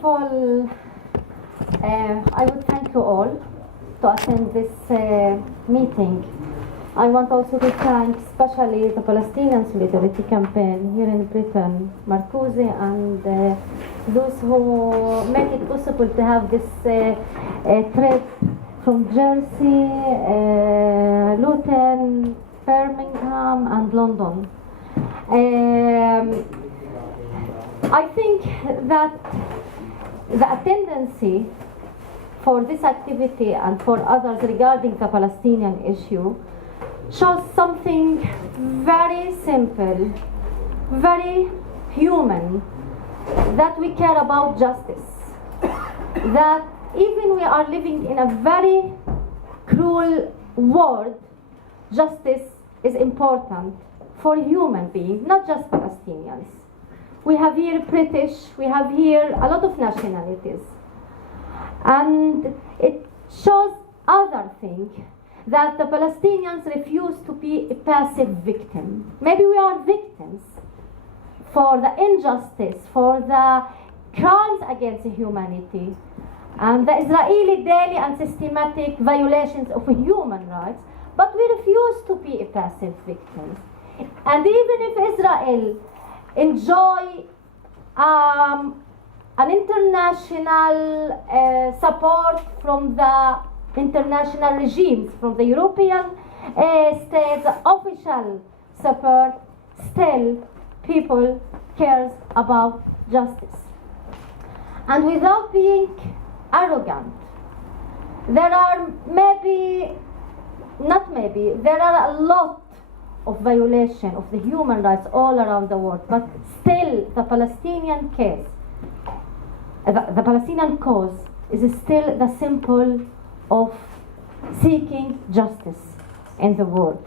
of all, I would thank you all to attend this meeting. I want also to thank especially the Palestinian Solidarity Campaign here in Britain, Marcusi, and those who make it possible to have this trip from Jersey, Luton, Birmingham, and London. I think that the attendance for this activity and for others regarding the Palestinian issue shows something very simple, very human, that we care about justice, that even we are living in a very cruel world, justice is important for human beings, not just Palestinians. We have here British, we have here a lot of nationalities. And it shows other thing, that the Palestinians refuse to be a passive victim. Maybe we are victims for the injustice, for the crimes against humanity, and the Israeli daily and systematic violations of human rights, but we refuse to be a passive victim. And even if Israel enjoy an international support from the international regimes, from the European states, official support, still people cares about justice. And without being arrogant, there are there are a lot of violation of the human rights all around the world, but still the Palestinian case, the Palestinian cause is still the symbol of seeking justice in the world.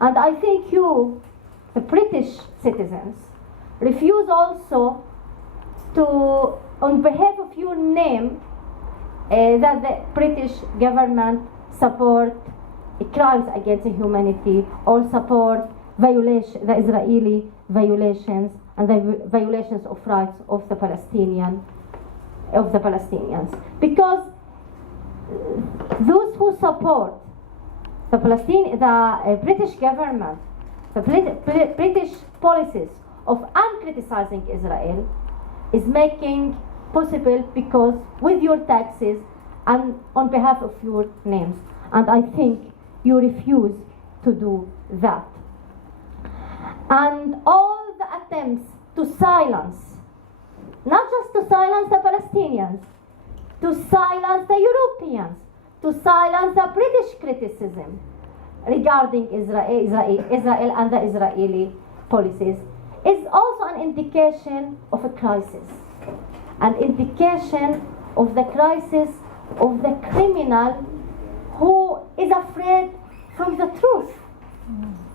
And I think you, the British citizens, refuse also to, on behalf of your name, that the British government support crimes against humanity or support the Israeli violations and the violations of rights of the Palestinians. Because those who support the British government, the British policies of uncriticizing Israel is making possible because with your taxes and on behalf of your names. And I think you refuse to do that. And all the attempts to silence, not just to silence the Palestinians, to silence the Europeans, to silence the British criticism regarding Israel and the Israeli policies, is also an indication of a crisis, an indication of the crisis of the criminal who is afraid from the truth.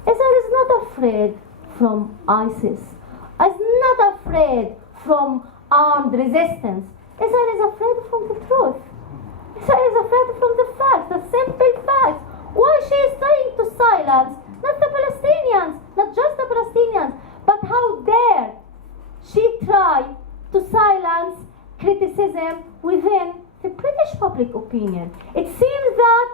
Israel is not afraid from ISIS, is not afraid from armed resistance. Israel is afraid from the truth. Israel is afraid from the facts, the simple facts. Why she is trying to silence not the Palestinians, not just the Palestinians, but how dare she try to silence criticism within the British public opinion. It seems that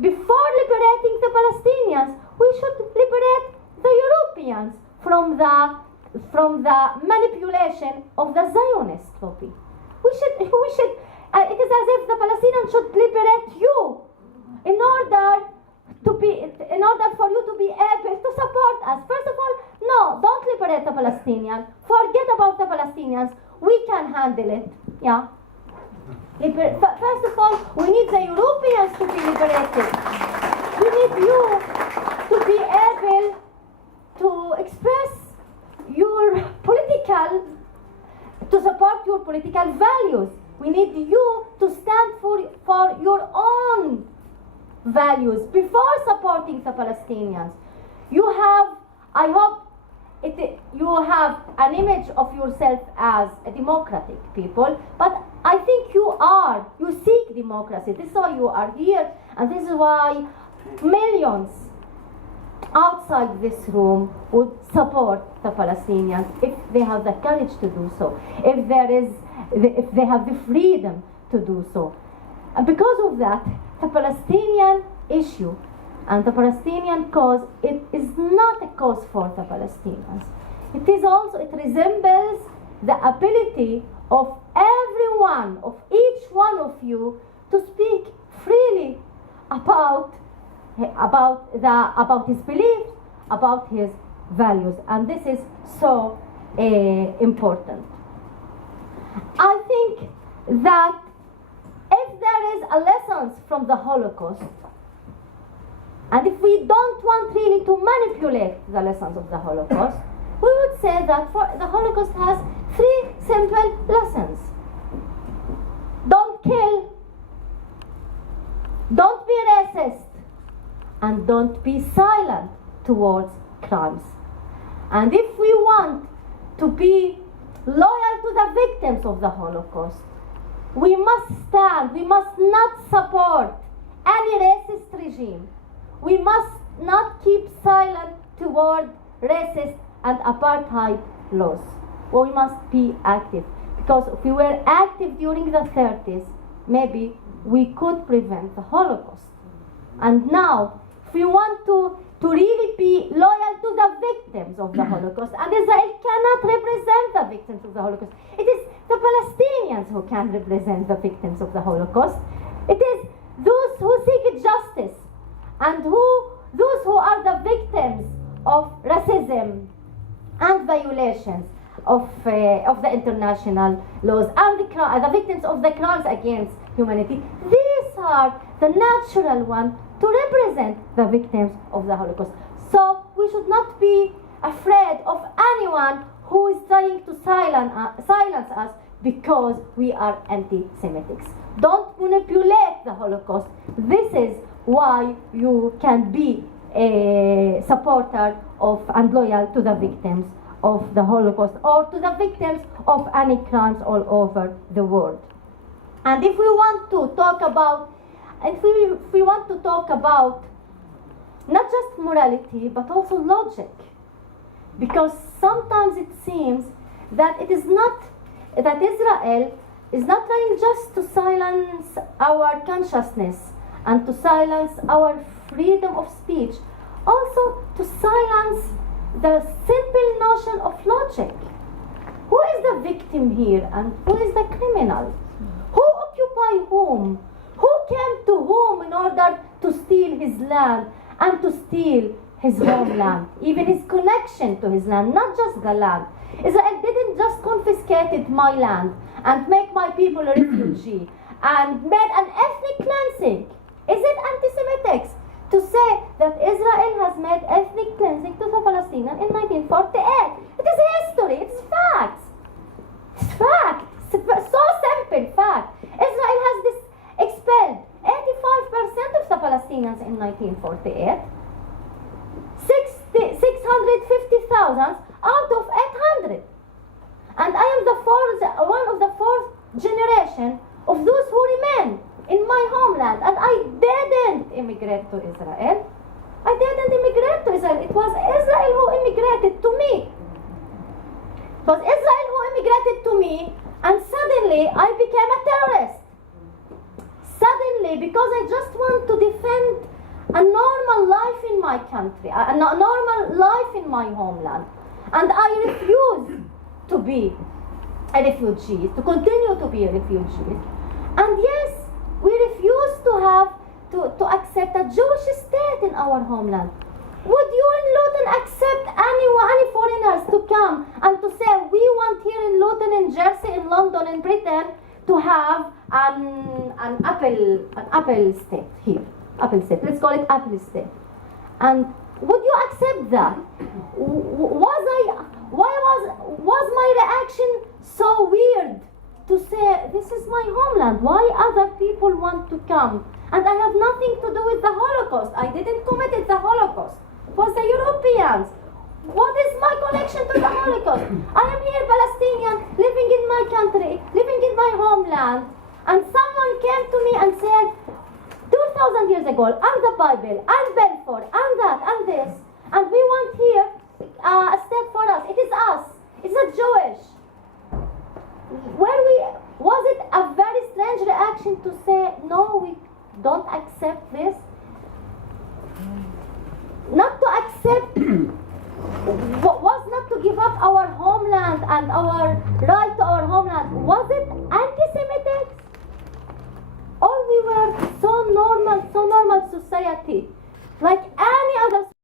before liberating the Palestinians, we should liberate the Europeans from the manipulation of the Zionist lobby. We should. It is as if the Palestinians should liberate you in order for you to be able to support us. First of all, no, don't liberate the Palestinians. Forget about the Palestinians. We can handle it. Yeah. First of all, we need the Europeans to be liberated. We need you to be able to express to support your political values. We need you to stand for your own values before supporting the Palestinians. You have, I hope, you have an image of yourself as a democratic people, but I think you seek democracy. This is why you are here, and this is why millions outside this room would support the Palestinians if they have the courage to do so, if they have the freedom to do so. And because of that, the Palestinian issue and the Palestinian cause, it is not a cause for the Palestinians. It resembles the ability of everyone, of each one of you, to speak freely about his beliefs, about his values, and this is so important. I think that if there is a lesson from the Holocaust, and if we don't want really to manipulate the lessons of the Holocaust, we would say that the Holocaust has 3 simple lessons. Don't kill, don't be racist, and don't be silent towards crimes. And if we want to be loyal to the victims of the Holocaust, we must not support any racist regime. We must not keep silent toward racist and apartheid laws. We must be active, because if we were active during the 30s, maybe we could prevent the Holocaust. And now, if we want to really be loyal to the victims of the Holocaust, and Israel cannot represent the victims of the Holocaust, it is the Palestinians who can represent the victims of the Holocaust. It is those who seek justice and those who are the victims of racism and violations of the international laws, and the victims of the crimes against humanity. These are the natural ones to represent the victims of the Holocaust. So we should not be afraid of anyone who is trying to silence us because we are anti-Semitics. Don't manipulate the Holocaust. This is why you can be a supporter of and loyal to the victims of the Holocaust, or to the victims of any crimes all over the world. And if we want to talk about not just morality but also logic, because sometimes it seems that Israel is not trying just to silence our consciousness and to silence our freedom of speech, also to silence the simple notion of logic. Who is the victim here and who is the criminal? Who occupied whom? Who came to whom in order to steal his land and to steal his homeland, even his connection to his land, not just the land. Israel didn't just confiscate my land and make my people a refugee and made an ethnic cleansing. Is it anti-Semitic to say that Israel has made ethnic cleansing to the Palestinians in 1948? It is history, it's facts. It's fact. It's so simple fact. Israel has expelled 85% of the Palestinians in 1948. 650,000 out of 800. And I am one of the fourth generation of those who remain in my homeland. And I didn't immigrate to Israel. I didn't immigrate to Israel. It was Israel who immigrated to me. It was Israel who immigrated to me, and suddenly I became a terrorist. Suddenly, because I just want to defend a normal life in my country, a normal life in my homeland. And I refuse to be a refugee, to continue to be a refugee. And yes, we refuse to accept a Jewish state in our homeland. Would you in Luton accept any foreigners to come and to say, we want here in Luton, in Jersey, in London, in Britain, to have an Apple state here? Apple state. Let's call it Apple state. And would you accept that? Was my reaction so weird to say, this is my homeland, why other people want to come? And I have nothing to do with the Holocaust. I didn't commit the Holocaust. It was the Europeans. What is my connection to the Holocaust? I am here Palestinian, living in my country, living in my homeland, and someone came to me and said, 2,000 years ago, and the Bible, and Balfour, and that, and this, no, we don't accept this? Not to accept was not to give up our homeland and our right to our homeland. Was it anti-Semitic? Or we were so normal society, like